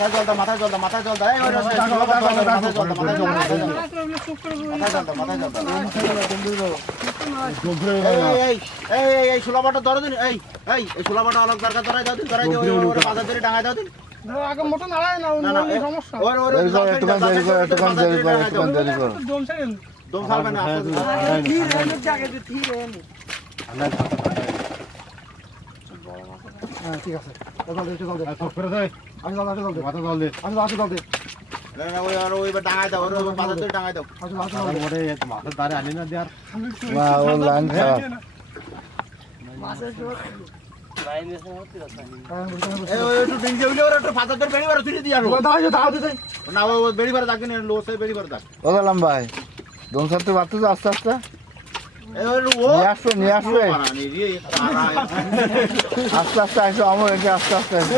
মাথায় জল দাও মাথায় জল দাও মাথায় জল দাও এই রসে জল দাও মাথায় জল দাও মাথায় জল দাও মাথায় জল দাও জল দাও এই এই এই সুলাবাটা ধরো দিন এই এই এই সুলাবাটা অলগ দরকার ধরাই দাও দিন ধরাই দাও ওই ওই মাথা ধরে ডাঙায় দাও দিন আগে মোটা নাড়ায় না সমস্যা ওর ওর দেরি কর একটুখানি দেরি কর একটুখানি দেরি দেরি কর দম সেকেন্ড দম ফালবে না আস্তে আস্তে। হ্যাঁ ঠিক আছে। জল দে জল দে। দে। দে দে। মাথা দে। আসো দে। আস্তে আস্তে। এই নিয়ে তারা আস্তে আস্তে আসো আমার আস্তে আস্তে আসো।